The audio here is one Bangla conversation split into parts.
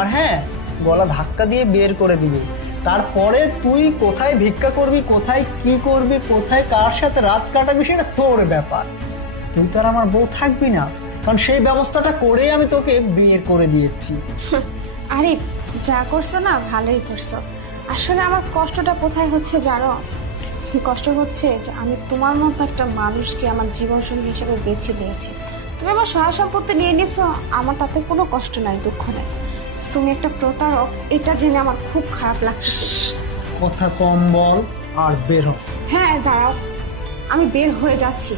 আর হ্যাঁ, গলা ধাক্কা দিয়ে বের করে দিবে। তারপরে তুই কোথায় ভিক্ষা করবি, কোথায় কি করবি, কোথায় কার সাথে রাত কাটাবি সেটা তোর ব্যাপার। তুই তো আর আমার বউ থাকবি না, কারণ সেই ব্যবস্থাটা করেই আমি তোকে বিয়ে করে দিয়েছি। আরে যা করছো না ভালোই করছো। আসলে আমার কষ্টটা কোথায় হচ্ছে জানো? কষ্ট হচ্ছে যে আমি তোমার মতো একটা মানুষকে আমার জীবনসঙ্গী হিসেবে বেছে নিয়েছি। তুমি আমার সহায় সম্পত্তি নিয়ে নিয়েছো, আমার তাতে কোনো কষ্ট নাই, দুঃখ নাই। তুমি একটা প্রতারক, এটা জেনে আমার খুব খারাপ লাগছে। কথা কম বল আর বের হ। হ্যাঁ দাঁড়াও, আমি বের হয়ে যাচ্ছি।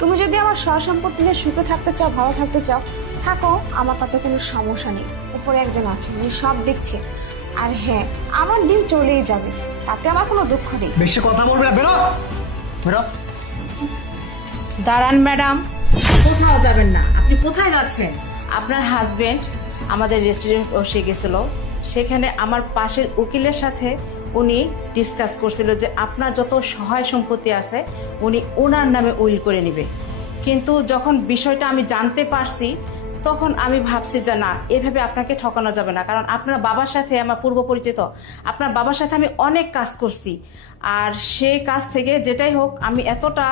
তুমি যদি আমার সহায় সম্পত্তি নিয়ে সুখে থাকতে চাও, ভালো থাকতে চাও, থাকো, আমার তাতে কোনো সমস্যা নেই। উপরে একজন আছে, উনি সব দেখছে। আর হ্যাঁ, আমার দিন চলেই যাবে, তাতে আমার কোনো দুঃখ নেই। বেশি কথা বলবি না, বেরো বেরো। দাঁড়ান ম্যাডাম, কোথাও যাবেন না। আপনি কোথায় যাচ্ছেন? আপনার হাজবেন্ড আমাদের রেস্টুরেন্ট বসে গেছিল, সেখানে আমার পাশের উকিলের সাথে উনি ডিসকাস করছিল যে আপনার যত সহায় সম্পত্তি আছে উনি ওনার নামে উইল করে নেবে। কিন্তু যখন বিষয়টা আমি জানতে পারছি তখন আমি ভাবছি যে না, এভাবে আপনাকে ঠকানো যাবে না, কারণ আপনার বাবার সাথে আমার পূর্ব পরিচিত। আপনার বাবার সাথে আমি অনেক কাজ করছি, আর সেই কাজ থেকে যেটাই হোক আমি এতটা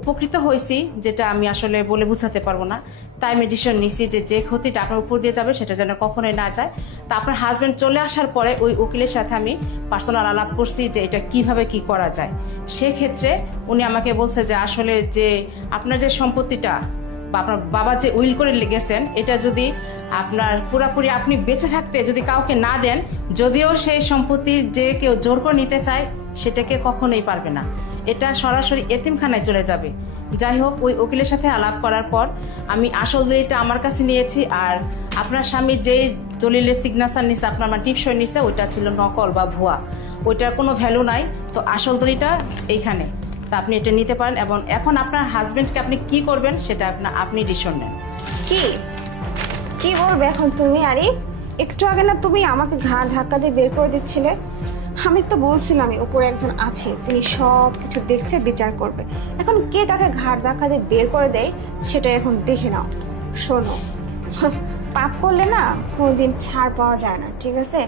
উপকৃত হয়েছি যেটা আমি আসলে বলে বোঝাতে পারবো না। তাই আমি ডিসিশন নিছি যে যে ক্ষতিটা আপনার উপর দিয়ে যাবে সেটা যেন কখনোই না যায়। তা আপনার হাজব্যান্ড চলে আসার পরে ওই উকিলের সাথে আমি পার্সোনাল আলাপ করছি যে এটা কিভাবে কি করা যায়। সেক্ষেত্রে উনি আমাকে বলছে যে আসলে যে আপনার যে সম্পত্তিটা বা আপনার বাবা যে উইল করে গেছেন, এটা যদি আপনার পুরাপুরি আপনি বেঁচে থাকতে যদি কাউকে না দেন, যদিও সেই সম্পত্তি যে কেউ জোর করে নিতে চায় সেটাকে কখনোই পারবে না, এটা সরাসরি এতিমখানায় চলে যাবে। যাই হোক, ওই উকিলের সাথে আলাপ করার পর আমি আসল দলিলটা আমার কাছে নিয়েছি, আর আপনার স্বামী যেই দলিলের সিগনেচার নিচ্ছে, আপনার আমার টিপসই নিচ্ছে, ওইটা ছিল নকল বা ভুয়া, ওইটার কোনো ভ্যালু নাই। তো আসল দলিলটা এইখানে, তা আপনি এটা নিতে পারেন। এবং এখন আপনার হাজবেন্ডকে আপনি কি করবেন সেটা আপনি ডিসিশন নেন। কি কি বলবে এখন তুমি? আরে একটু আগে না তুমি আমাকে ঘাড় ধাক্কা দিয়ে বের করে দিচ্ছিলে? আমি তো বলছিলামই উপরে একজন আছে, তিনি সব কিছু দেখছে, বিচার করবে। এখন কে কাকে ঘাড় ধাক্কা দিয়ে বের করে দেয় সেটা এখন দেখে নাও। শোনো, পাপ করলে না কোনোদিন ছাড় পাওয়া যায় না, ঠিক আছে?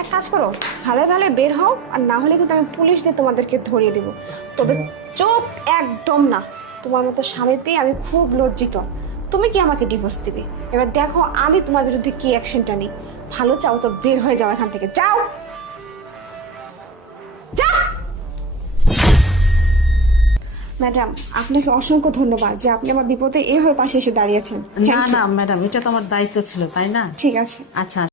এক কাজ করো, ভালো ভালো বের হও, আর না হলে কিন্তু আমি পুলিশ দিয়ে তোমাদেরকে ধরিয়ে দেবো। তবে চোখ একদম না। তোমার মতো স্বামী পেয়ে আমি খুব লজ্জিত। তুমি কি আমাকে ডিভোর্স দিবে? এবার দেখো আমি তোমার বিরুদ্ধে কি অ্যাকশনটা নিই। ভালো চাও তো বের হয়ে যাও এখান থেকে, যাও যাও। ম্যাডাম, আপনাকে অসংখ্য ধন্যবাদ যে আপনি আমার বিপদে এইভাবে পাশে এসে দাঁড়িয়েছেন। না না ম্যাডাম, এটা তো আমার দায়িত্ব ছিল, তাই না? ঠিক আছে। আচ্ছা।